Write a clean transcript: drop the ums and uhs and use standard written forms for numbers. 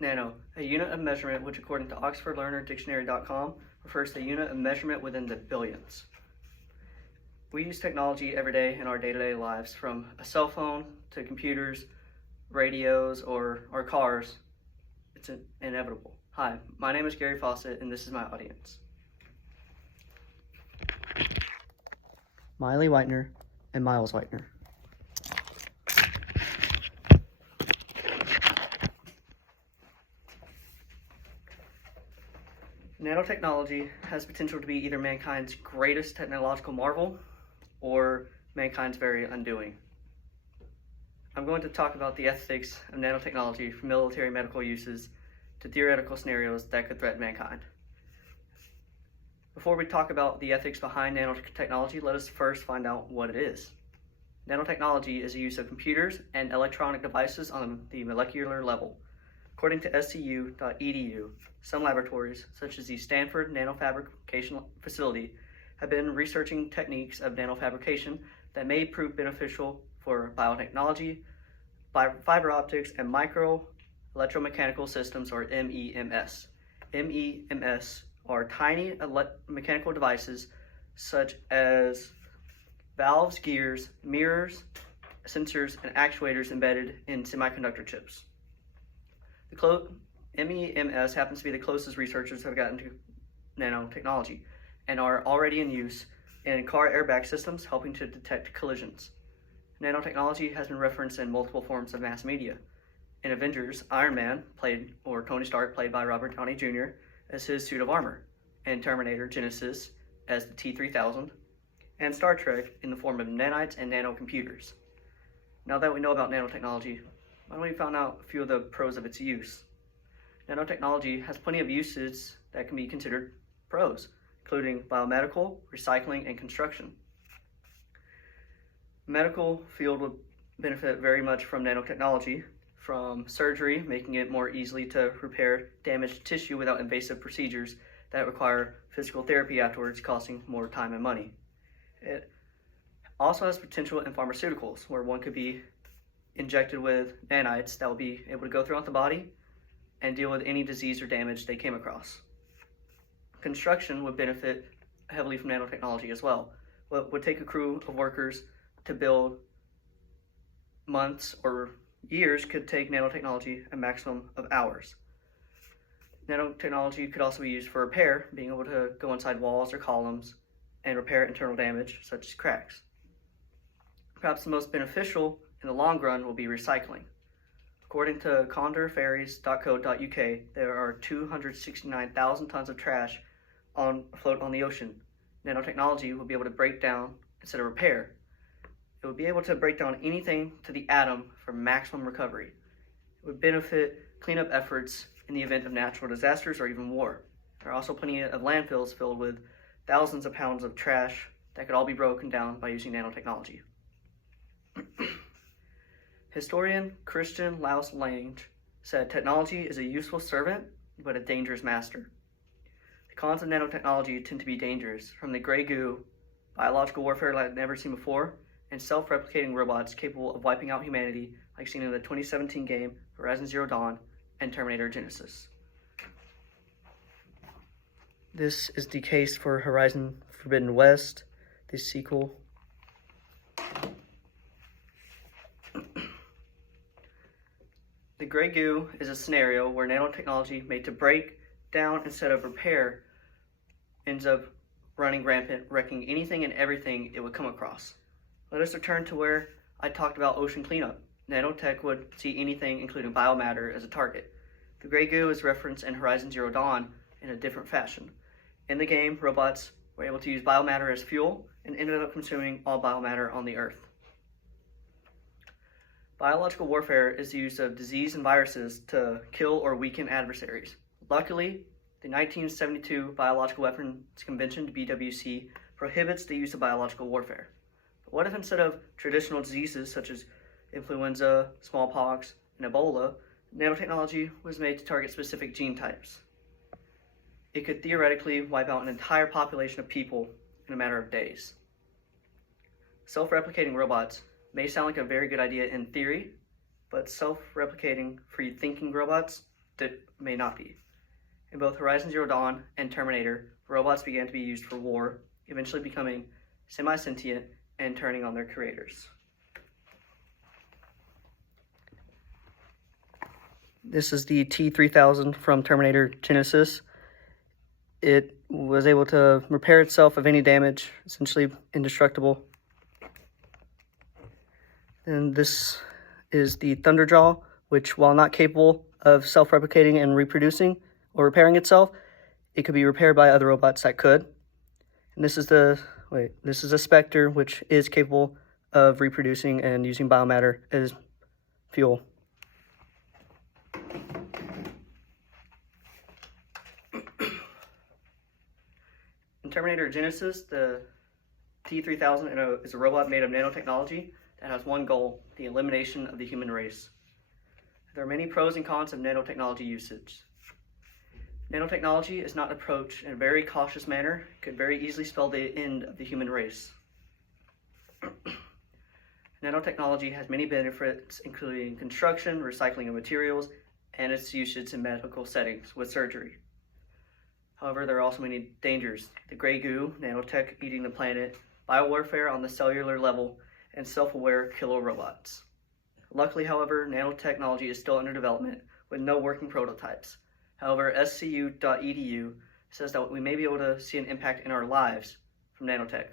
Nano, a unit of measurement which according to OxfordLearnerDictionary.com refers to a unit of measurement within the billions. We use technology every day in our day-to-day lives, from a cell phone to computers, radios, or our cars. It's inevitable. Hi, my name is Gary Fawcett, and this is my audience. Miley Whitener and Miles Whitener. Nanotechnology has potential to be either mankind's greatest technological marvel or mankind's very undoing. I'm going to talk about the ethics of nanotechnology from military medical uses to theoretical scenarios that could threaten mankind. Before we talk about the ethics behind nanotechnology, let us first find out what it is. Nanotechnology is the use of computers and electronic devices on the molecular level. According to stu.edu, some laboratories, such as the Stanford Nanofabrication Facility, have been researching techniques of nanofabrication that may prove beneficial for biotechnology, fiber optics, and micro electromechanical systems, or MEMS. MEMS are tiny mechanical devices such as valves, gears, mirrors, sensors, and actuators embedded in semiconductor chips. MEMS happens to be the closest researchers have gotten to nanotechnology and are already in use in car airbag systems, helping to detect collisions. Nanotechnology has been referenced in multiple forms of mass media. In Avengers, Iron Man, Tony Stark, played by Robert Downey Jr., as his suit of armor, in Terminator Genesis as the T-3000, and Star Trek in the form of nanites and nanocomputers. Now that we know about nanotechnology, why don't we find out a few of the pros of its use? Nanotechnology has plenty of uses that can be considered pros, including biomedical, recycling, and construction. Medical field would benefit very much from nanotechnology, from surgery, making it more easily to repair damaged tissue without invasive procedures that require physical therapy afterwards, costing more time and money. It also has potential in pharmaceuticals, where one could be injected with nanites that will be able to go throughout the body and deal with any disease or damage they came across. Construction would benefit heavily from nanotechnology as well. What would take a crew of workers to build months or years could take nanotechnology a maximum of hours. Nanotechnology could also be used for repair, being able to go inside walls or columns and repair internal damage such as cracks. Perhaps the most beneficial in the long run will be recycling. According to condorferries.co.uk, there are 269,000 tons of trash afloat on the ocean. Nanotechnology will be able to break down instead of repair. It would be able to break down anything to the atom for maximum recovery. It would benefit cleanup efforts in the event of natural disasters or even war. There are also plenty of landfills filled with thousands of pounds of trash that could all be broken down by using nanotechnology. Historian Christian Laus Lange said, "Technology is a useful servant, but a dangerous master." The cons of nanotechnology tend to be dangerous, from the gray goo, biological warfare like never seen before, and self-replicating robots capable of wiping out humanity, like seen in the 2017 game Horizon Zero Dawn and Terminator Genesis. This is the case for Horizon Forbidden West, the sequel. The gray goo is a scenario where nanotechnology made to break down instead of repair ends up running rampant, wrecking anything and everything it would come across. Let us return to where I talked about ocean cleanup. Nanotech would see anything, including biomatter, as a target. The gray goo is referenced in Horizon Zero Dawn in a different fashion. In the game, robots were able to use biomatter as fuel and ended up consuming all biomatter on the Earth. Biological warfare is the use of disease and viruses to kill or weaken adversaries. Luckily, the 1972 Biological Weapons Convention, BWC, prohibits the use of biological warfare. But what if instead of traditional diseases such as influenza, smallpox, and Ebola, nanotechnology was made to target specific gene types? It could theoretically wipe out an entire population of people in a matter of days. Self-replicating robots may sound like a very good idea in theory, but self-replicating free-thinking robots that may not be. In both Horizon Zero Dawn and Terminator, robots began to be used for war, eventually becoming semi-sentient and turning on their creators. This is the T-3000 from Terminator Genisys. It was able to repair itself of any damage, essentially indestructible. And this is the Thunderjaw, which, while not capable of self-replicating and reproducing or repairing itself, it could be repaired by other robots that could. And this is a Spectre, which is capable of reproducing and using biomatter as fuel. In Terminator Genisys, the T-3000 is a robot made of nanotechnology that has one goal: the elimination of the human race. There are many pros and cons of nanotechnology usage. Nanotechnology is not approached in a very cautious manner, could very easily spell the end of the human race. Nanotechnology has many benefits, including construction, recycling of materials, and its usage in medical settings with surgery. However, there are also many dangers: the gray goo, nanotech eating the planet, biowarfare on the cellular level, and self-aware killer robots. Luckily, however, nanotechnology is still under development with no working prototypes. However, scu.edu says that we may be able to see an impact in our lives from nanotech.